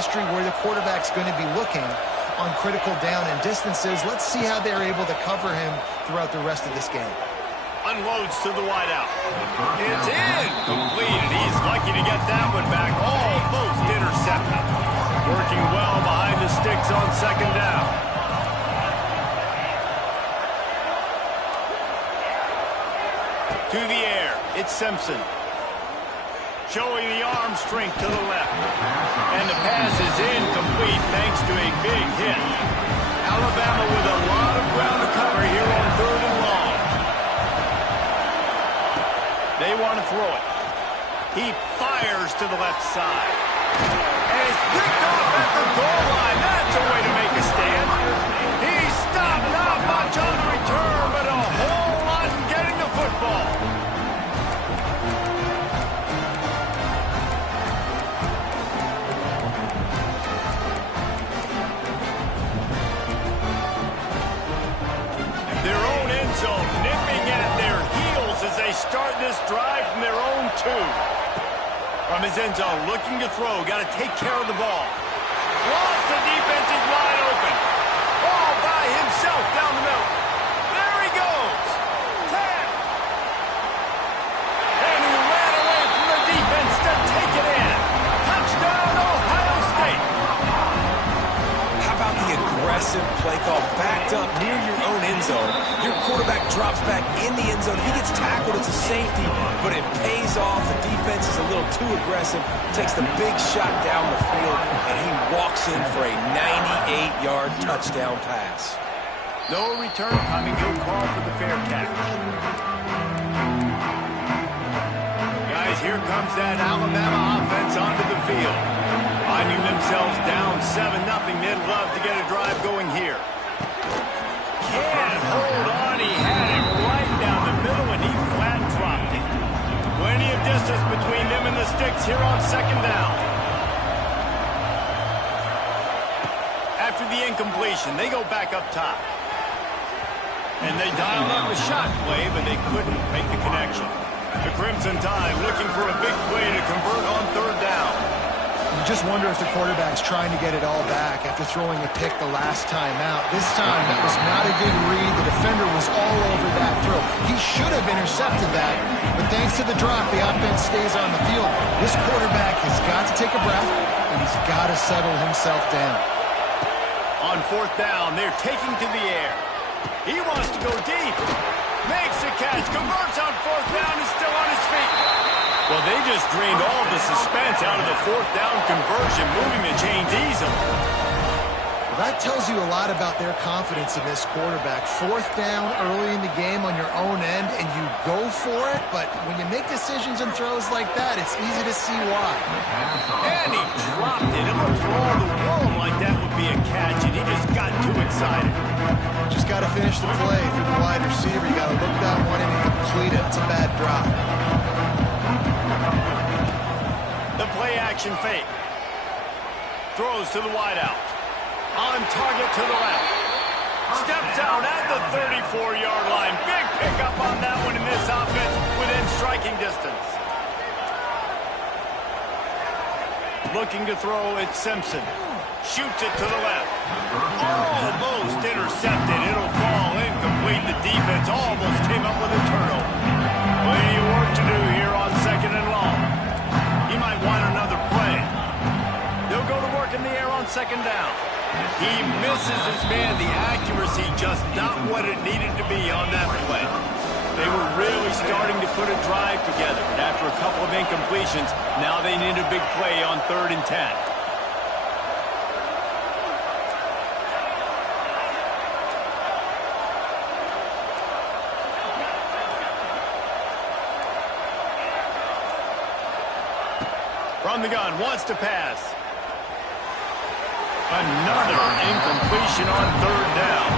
history where the quarterback's going to be looking on critical down and distances. Let's see how they're able to cover him throughout the rest of this game. Unloads to the wideout. It's incomplete, and he's lucky to get that one back. Almost intercepted. Working well behind the sticks on second down. To the air, it's Simpson. Showing the arm strength to the left. And the pass is incomplete thanks to a big hit. Alabama with a lot of ground to cover here on 3rd and long. They want to throw it. He fires to the left side. And it's picked off at the goal line. That's a way to make a stand. He stopped, not much on the return, but a whole lot in getting the football. Their own end zone, nipping at their heels as they start this drive from their own 2. From his end zone, looking to throw, got to take care of the ball. Lost, the defense is wide open. All by himself down the middle. There he goes. 10. And he ran away from the defense to take it in. Touchdown, Ohio State. How about the aggressive play call backed up near your own end zone? Your quarterback drops back in the end zone. If he gets tackled, it's a safety, but it pays off. The defense is a little too aggressive, takes the big shot down the field, and he walks in for a 98-yard touchdown pass. No return coming. He'll call for the fair catch. Guys, here comes that Alabama offense onto the field. Finding themselves down 7-0, they'd love to get a drive going here. Can't hold on. He had it right down the middle, and he flat dropped it. Plenty of distance between them and the sticks here on second down. After the incompletion, they go back up top. And they dialed up a shot play, but they couldn't make the connection. The Crimson Tide looking for a big play to convert on 3rd down. You just wonder if the quarterback's trying to get it all back after throwing a pick the last time out. This time, that was not a good read. The defender was all over that throw. He should have intercepted that, but thanks to the drop, the offense stays on the field. This quarterback has got to take a breath, and he's got to settle himself down. On 4th down, they're taking to the air. He wants to go deep. Makes the catch, converts on 4th down, is still on his feet. Well, they just drained all the suspense out of the 4th down conversion, moving the chains easily. Well, that tells you a lot about their confidence in this quarterback. 4th down early in the game on your own end, and you go for it, but when you make decisions and throws like that, it's easy to see why. And he dropped it. It looked for all the world like that would be a catch, and he just got too excited. Just got to finish the play through the wide receiver. You got to look that one in and complete it. It's a bad drop. The play-action fake. Throws to the wideout. On target to the left. Steps out at the 34-yard line. Big pickup on that one in this offense within striking distance. Looking to throw, it's Simpson. Shoots it to the left. Almost intercepted. It'll fall incomplete. The defense almost came up with a turnover. Plenty of work to do here on 2nd and long. He might want another play. They'll go to work in the air on 2nd down. He misses his man. The accuracy just not what it needed to be on that play. They were really starting to put a drive together. But after a couple of incompletions, now they need a big play on 3rd and 10. From the gun, wants to pass. Another incompletion on 3rd down.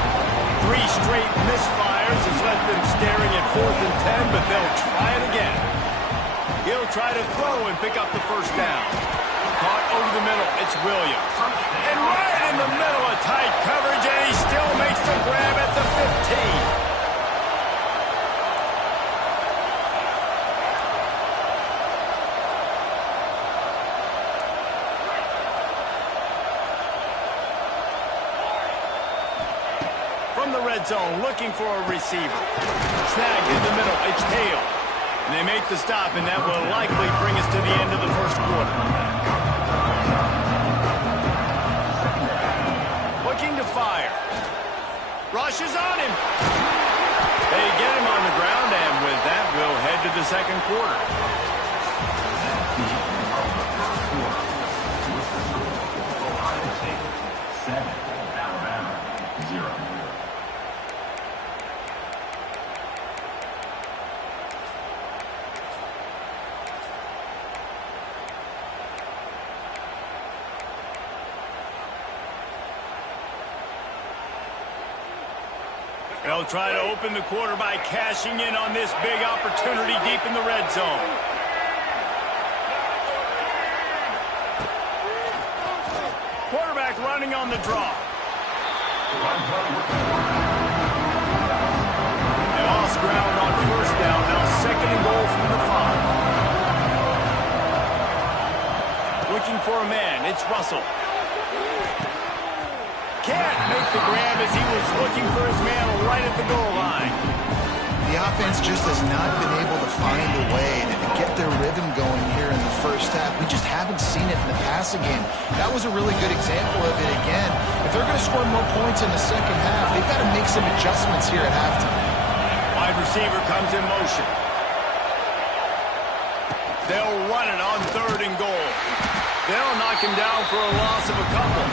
3 straight misfires has left them staring at 4th and 10, but they'll try it again. He'll try to throw and pick up the 1st down. Caught over the middle, it's Williams. And right in the middle of tight coverage, and he still makes the grab at the 15. from the red zone, looking for a receiver. Snag in the middle. It's Hale. And they make the stop, and that will likely bring us to the end of the first quarter. Looking to fire. Rushes on him. They get him on the ground, and with that, we'll head to the second quarter. They'll try to open the quarter by cashing in on this big opportunity deep in the red zone. Quarterback running on the draw. They lost ground on first down. Now second and goal from the 5. Looking for a man. It's Russell. Can't make the grab as he was looking for his man right at the goal line. The offense just has not been able to find a way to get their rhythm going here in the first half. We just haven't seen it in the passing game. That was a really good example of it again. If they're going to score more points in the second half, they've got to make some adjustments here at halftime. Wide receiver comes in motion. They'll run it on third and goal. They'll knock him down for a loss of a couple.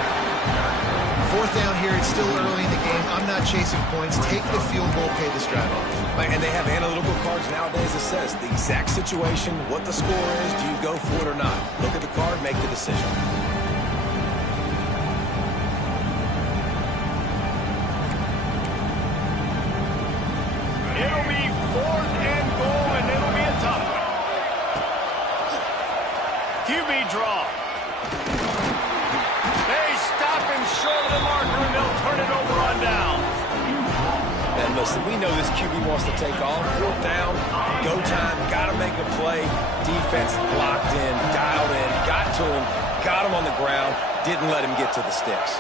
Fourth down here, it's still early in the game. I'm not chasing points. Take the field goal, pay this drive off. And they have analytical cards nowadays that says the exact situation, what the score is, do you go for it or not? Look at the card, make the decision. It'll be fourth and goal, and it'll be a tough one. QB draw. Short of the marker, and they'll turn it over on down. And listen, we know this QB wants to take off. Fourth down, go time, got to make a play. Defense locked in, dialed in, got to him, got him on the ground, didn't let him get to the sticks.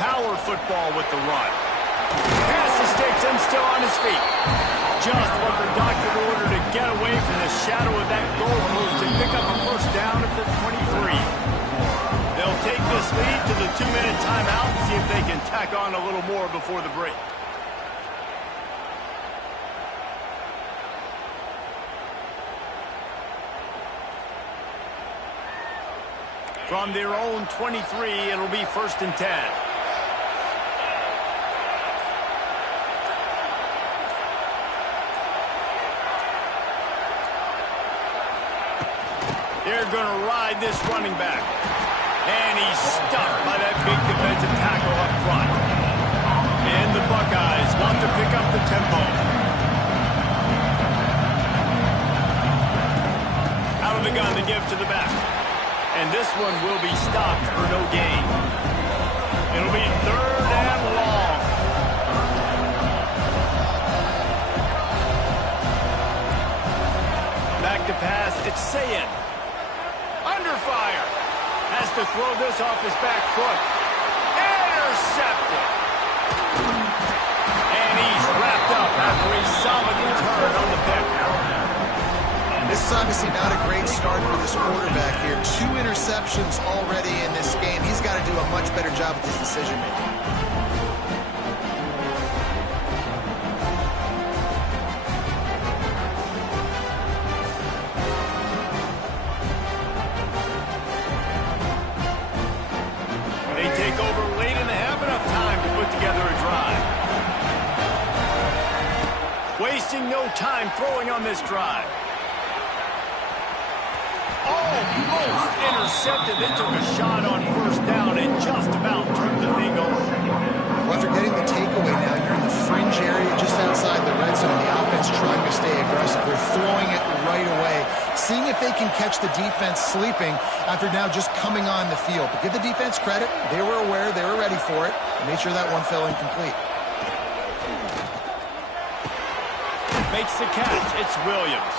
Power football with the run. Pass the sticks and still on his feet. Just what the doctor ordered to get away from the shadow of that goalpost and pick up a first down at the 23. They'll take this lead to the 2-minute timeout and see if they can tack on a little more before the break. From their own 23, it'll be 1st and 10. They're going to ride this running back. And he's stuffed by that big defensive tackle up front. And the Buckeyes want to pick up the tempo. Out of the gun to give to the back. And this one will be stopped for no gain. It'll be 3rd and long. Back to pass, it's Sayin. Under fire. Has to throw this off his back foot. Intercepted. And he's wrapped up after a solid return on the pick. This is obviously not a great start for this quarterback here. 2 interceptions already in this game. He's got to do a much better job with his decision-making. Wasting no time throwing on this drive. Almost intercepted. They took a shot on first down and just about turned the thing over. Well, after getting the takeaway now, you're in the fringe area just outside the red zone. The offense trying to stay aggressive. They're throwing it right away, seeing if they can catch the defense sleeping after now just coming on the field. But give the defense credit. They were aware. They were ready for it. Made sure that one fell incomplete. Makes the catch. It's Williams.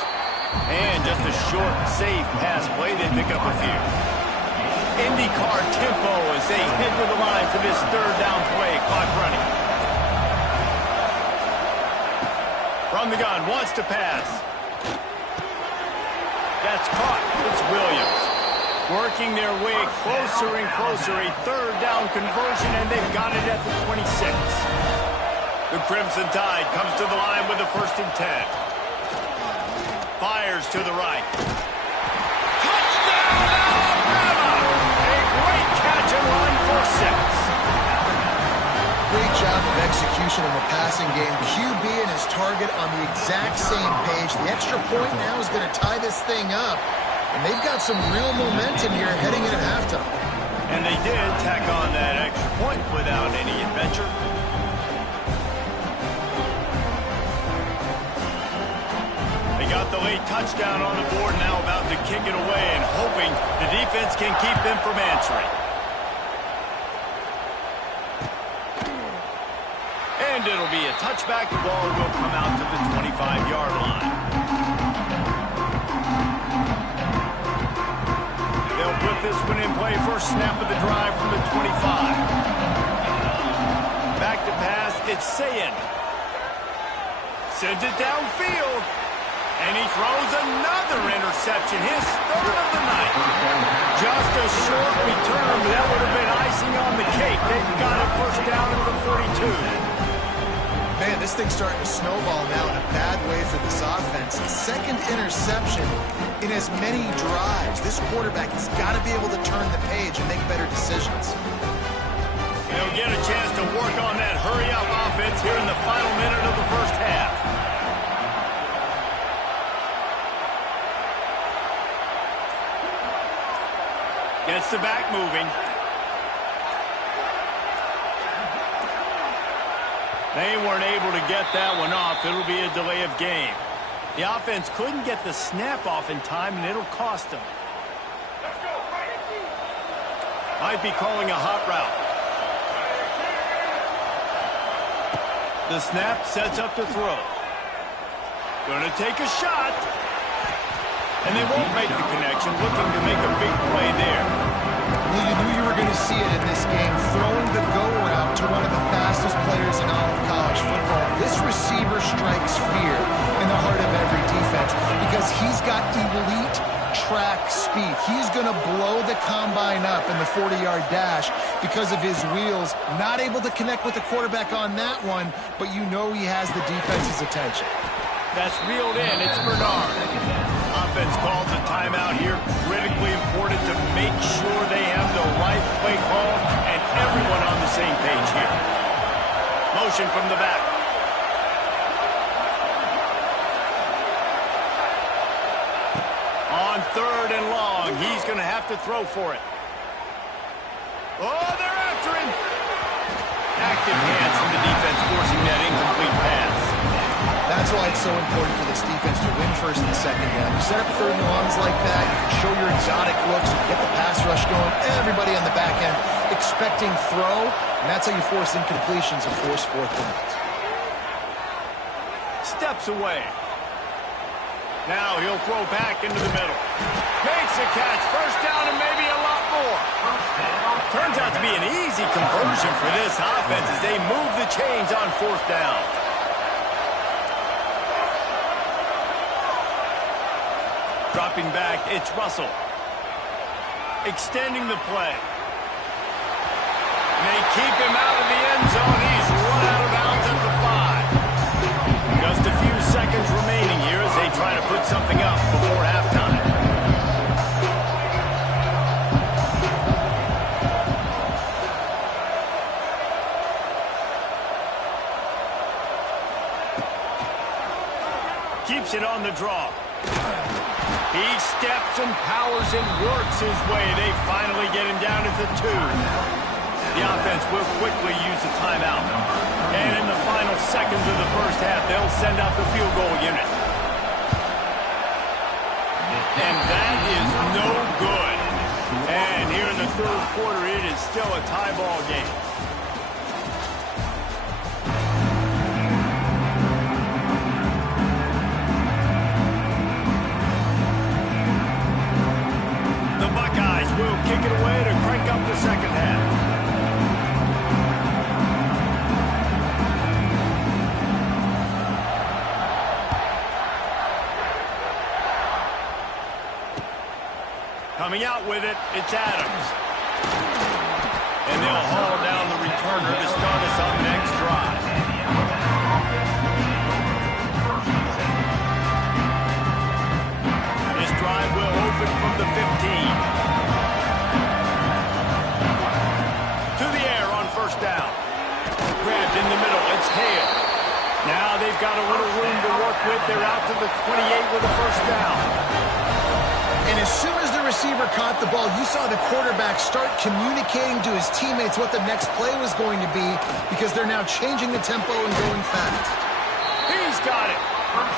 And just a short, safe pass play. They pick up a few. IndyCar tempo as they head to the line for this third down play. Clock running. From the gun, wants to pass. That's caught. It's Williams. Working their way closer and closer. A third down conversion, and they've got it at the 26. The Crimson Tide comes to the line with a 1st and 10. Fires to the right. Touchdown, Alabama! A great catch and run for 6. Great job of execution in the passing game. QB and his target on the exact same page. The extra point now is going to tie this thing up. And they've got some real momentum here heading in at halftime. And they did tack on that extra point without any adventure. They got the late touchdown on the board, now about to kick it away and hoping the defense can keep them from answering. And it'll be a touchback. The ball will come out to the 25-yard line. They'll put this one in play. First snap of the drive from the 25. Back to pass. It's Sayin. Sends it downfield. And he throws another interception. His third of the night. Just a short return, but that would have been icing on the cake. They've got it first down at the 42. Man, this thing's starting to snowball now in a bad way for this offense. Second interception in as many drives. This quarterback has got to be able to turn the page and make better decisions. They'll get a chance to work on that hurry-up offense here in the final minute of the first half. Gets the back moving. They weren't able to get that one off. It'll be a delay of game. The offense couldn't get the snap off in time, and it'll cost them. Might be calling a hot route. The snap sets up to throw. Gonna take a shot. And they won't make the connection, looking to make a big play there. Well, you knew you were going to see it in this game, throwing the go route to one of the fastest players in all of college football. This receiver strikes fear in the heart of every defense because he's got elite track speed. He's going to blow the combine up in the 40-yard dash because of his wheels. Not able to connect with the quarterback on that one, but you know he has the defense's attention. That's reeled in. It's Bernard. Offense calls a timeout here. Critically important to make sure they have the right play call and everyone on the same page here. Motion from the back. On 3rd and long, he's going to have to throw for it. Oh, they're after him. Active hands from the defense forcing that incomplete pass. That's why it's so important for this defense to win first and second down. You set up 3rd and longs like that, you can show your exotic looks, you get the pass rush going, everybody on the back end expecting throw, and that's how you force incompletions and force 4th downs. Steps away. Now he'll throw back into the middle. Makes a catch, first down and maybe a lot more. Turns out to be an easy conversion for this offense as they move the chains on 4th down. Dropping back, it's Russell. Extending the play. And they keep him out of the end zone. He's run out of bounds at the 5. Just a few seconds remaining here as they try to put something up before halftime. Keeps it on the draw. He steps and powers and works his way. They finally get him down at the 2. The offense will quickly use a timeout. And in the final seconds of the first half, they'll send out the field goal unit. And that is no good. And here in the 3rd quarter, it is still a tie ball game. Will kick it away to second half. Coming out with it, it's Adams. And they'll haul down the returner to start us on the next drive. This drive will open from the 15. To the air on first down. Grabbed in the middle, it's Hale. Now they've got a little room to work with. They're out to the 28 with a first down. And as soon as the receiver caught the ball, you saw the quarterback start communicating to his teammates what the next play was going to be because they're now changing the tempo and going fast. He's got it.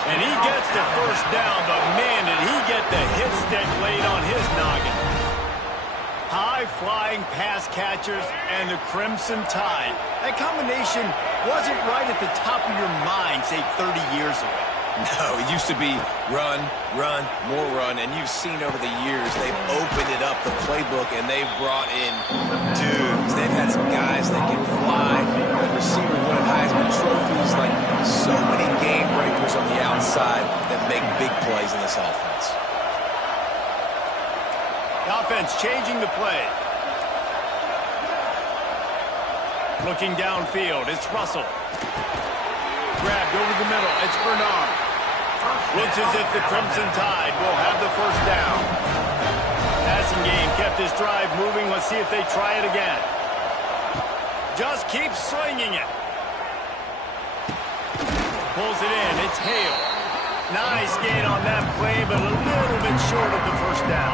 And he gets the first down, but man, did he get the hit stick laid on his noggin. High-flying pass catchers and the Crimson Tide. That combination wasn't right at the top of your mind, say, 30 years ago. No, it used to be run, run, more run, and you've seen over the years they've opened it up, the playbook, and they've brought in dudes. They've had some guys that can fly, receivers winning Heisman trophies, like so many game breakers on the outside that make big plays in this offense. The offense changing the play. Looking downfield, it's Russell. Grabbed over the middle, it's Bernard. Looks as if the Crimson Tide will have the first down. Passing game kept his drive moving. Let's see if they try it again. Just keep swinging it. Pulls it in, it's Hale. Nice gain on that play, but a little bit short of the first down.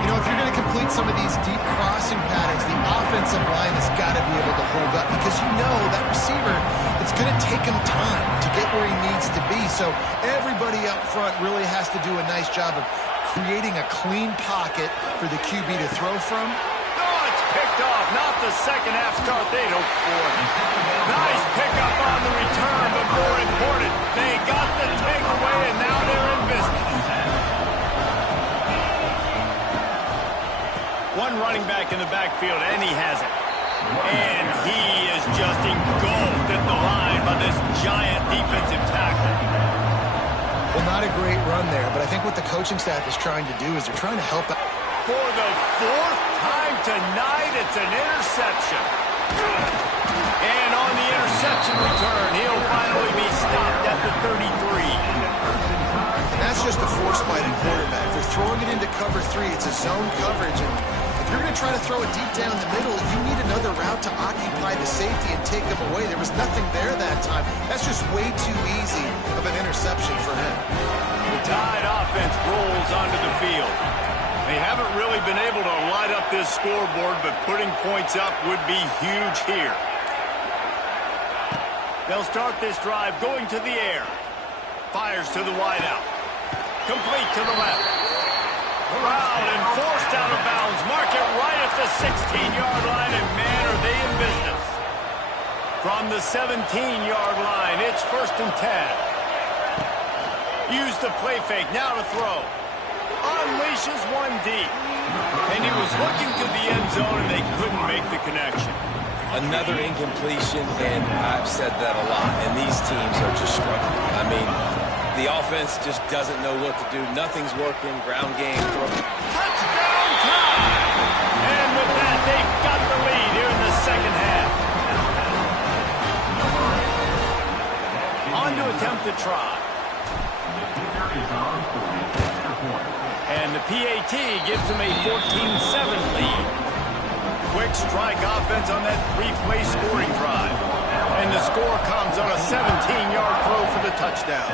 You know, if you're going to complete some of these deep crossing patterns, the offensive line has got to be able to hold up because you know that receiver, it's going to take him time to get where he needs to be. So everybody up front really has to do a nice job of creating a clean pocket for the QB to throw from. Oh, it's picked off. Not the second half start they'd hoped for. Nice pickup on the return, but more important, they got the takeaway, and now they're in business. One running back in the backfield, and he has it. And he is just engulfed at the line by this giant defensive tackle. Well, not a great run there, but I think what the coaching staff is trying to do is they're trying to help out. For the fourth time tonight, it's an interception. And on the interception return, he'll finally be stopped at the 33. And that's just the force by the quarterback. They're throwing it into cover 3. It's a zone coverage, and if you're going to try to throw it deep down the middle, you need another route to occupy the safety and take him away. There was nothing there that time. That's just way too easy of an interception for him. The Tide offense rolls onto the field. They haven't really been able to light up this scoreboard, but putting points up would be huge here. They'll start this drive going to the air. Fires to the wideout. Complete to the left. Corralled and forced out of bounds. Mark it right at the 16-yard line, and man, are they in business. From the 17-yard line, it's 1st and 10. Use the play fake, now to throw. Unleashes one deep. And he was looking to the end zone, and they couldn't make the connection. Another incompletion, and I've said that a lot, and these teams are just struggling. I mean, the offense just doesn't know what to do. Nothing's working. Ground game. Touchdown time! And with that, they've got the lead here in the second half. On to attempt to try. And the PAT gives them a 14-7 lead. Quick strike offense on that 3-play scoring drive. And the score comes on a 17-yard throw for the touchdown.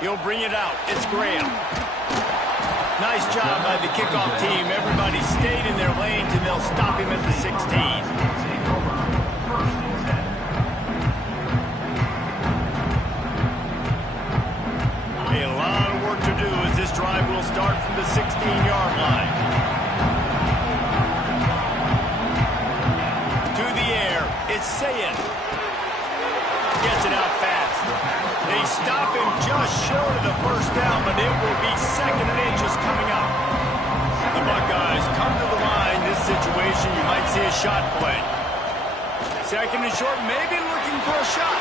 He'll bring it out. It's Graham. Nice job by the kickoff team. Everybody stayed in their lanes, and they'll stop him at the 16. A lot of work to do as this drive will start from the 16-yard line. To the air, it's Sayed. Gets it out fast. They stop him just short of the first down, but it will be 2nd and inches coming up. Buckeyes come to the line. This situation, you might see a shot play. Second and short, maybe looking for a shot.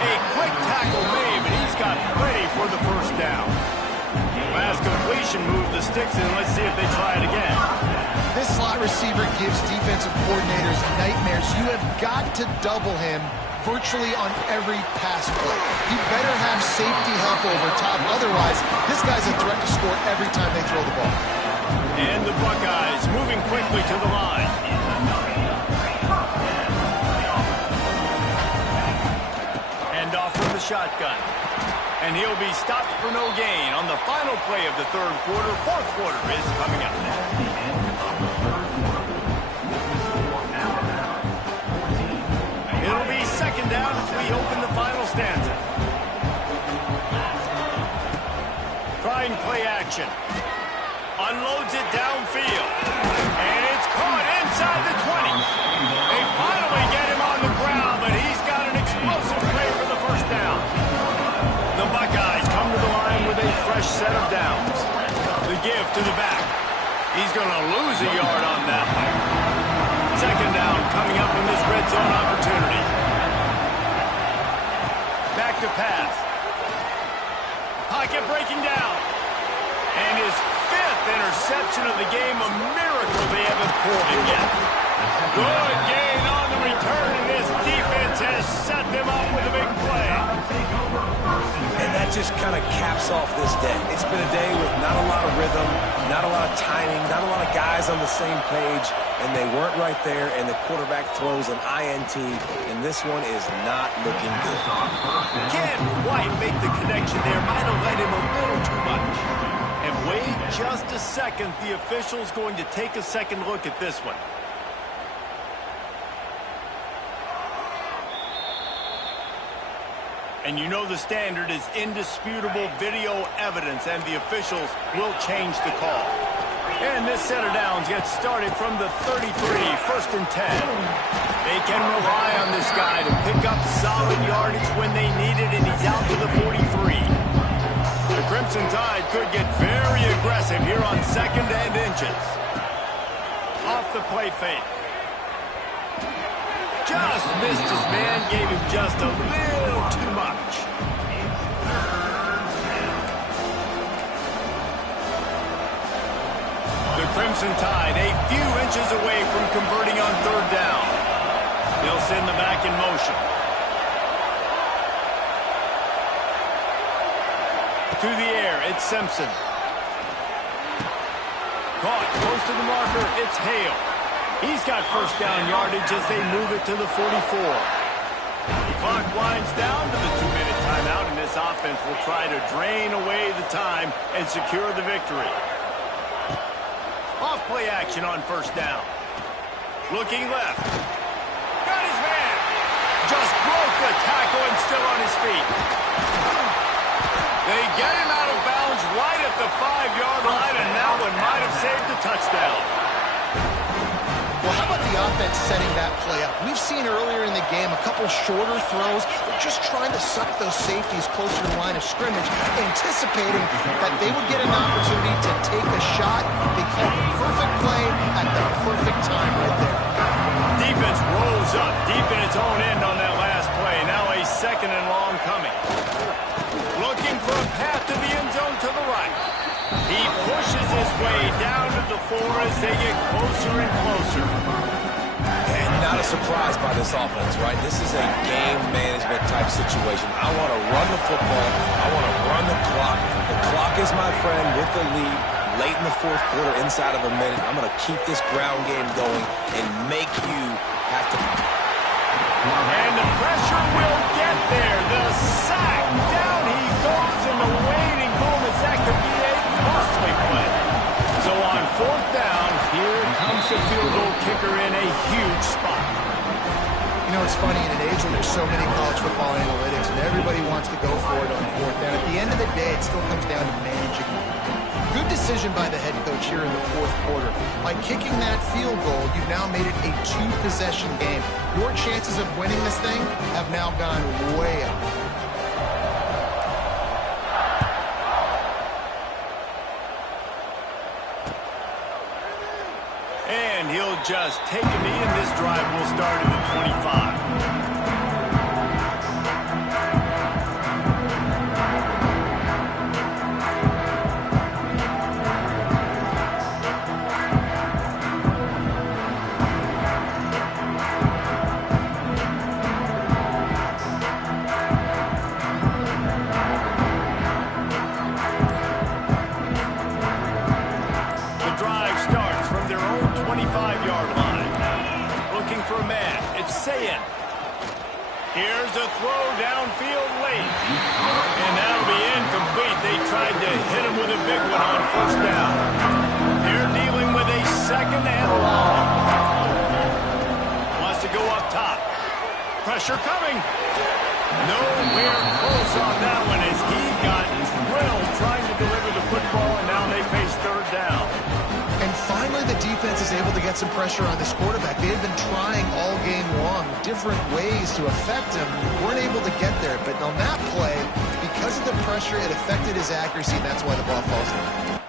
A quick tackle made, but he's got plenty for the first down. Last completion moved the sticks in. Let's see if they try it again. This slot receiver gives defensive coordinators nightmares. You have got to double him virtually on every pass play. He better have safety help over top. Otherwise, this guy's a threat to score every time they throw the ball. And the Buckeyes moving quickly to the line. And off from the shotgun. And he'll be stopped for no gain on the final play of the third quarter. Fourth quarter is coming up. It'll be second down as we open the final stanza. Trying play action. Unloads it downfield. And it's caught inside the 20. They finally get him on the ground, but he's got an explosive play for the first down. The Buckeyes come to the line with a fresh set of downs. The give to the back. He's going to lose a yard on that one. Second down coming up in this red zone opportunity. Back to pass. Pocket breaking down. And his fifth interception of the game, a miracle they haven't pulled it yet. Good gain on the return, and this defense has set them up with a big play. And that just kind of caps off this day. It's been a day with not a lot of rhythm, not a lot of timing, not a lot of guys on the same page, and they weren't right there, and the quarterback throws an INT, and this one is not looking good. Can't quite make the connection there. Might have let him a little too much. And wait just a second. The official's going to take a second look at this one. And you know the standard is indisputable video evidence, and the officials will change the call. And this set of downs gets started from the 33, first and 10. They can rely on this guy to pick up solid yardage when they need it, and he's out to the 43. The Crimson Tide could get very aggressive here on second and inches. Off the play fake. Just missed his man, gave him just a little too much. The Crimson Tide a few inches away from converting on third down. They'll send the back in motion. To the air, it's Simpson. Caught close to the marker, it's Hale. He's got first down yardage as they move it to the 44. The clock winds down to the 2-minute timeout, and this offense will try to drain away the time and secure the victory. Off play action on first down. Looking left. Got his man. Just broke the tackle and still on his feet. They get him out of bounds right at the 5-yard line, and that one might have saved the touchdown. Well, how about the offense setting that play up? We've seen earlier in the game a couple shorter throws. They're just trying to suck those safeties closer to the line of scrimmage, anticipating that they would get an opportunity to take a shot. They called the perfect play at the perfect time right there. Defense rolls up deep in its own end on that last play. Now a second and long coming. Looking for a path to the end zone to the right. He pushes his way down to the 4 as they get closer and closer. And not a surprise by this offense, right? This is a game management type situation. I want to run the football. I want to run the clock. The clock is my friend with the lead. Late in the fourth quarter, inside of a minute, I'm going to keep this ground game going and make you have to. And the pressure will get there. The sack. Down he goes in the waiting moments. That could be a costly play. So on fourth down, here comes the field goal kicker in a huge spot. You know, it's funny, in an age where there's so many college football analytics and everybody wants to go for it on fourth down, at the end of the day, it still comes down to managing. Good decision by the head coach here in the fourth quarter. By kicking that field goal, you've now made it a 2-possession game. Your chances of winning this thing have now gone way up. They'll just take a knee, and this drive will start at the 25. Here's a throw downfield late. And that'll be incomplete. They tried to hit him with a big one on first down. They're dealing with a second and long. Wants to go up top. Pressure coming. Nowhere close on that one as he got drilled trying to deliver the football, and now they face third down. And finally, the defense is able to get some pressure on this quarterback. They had been trying all game long different ways to affect him. Weren't able to get there. But on that play, because of the pressure, it affected his accuracy, and that's why the ball falls in.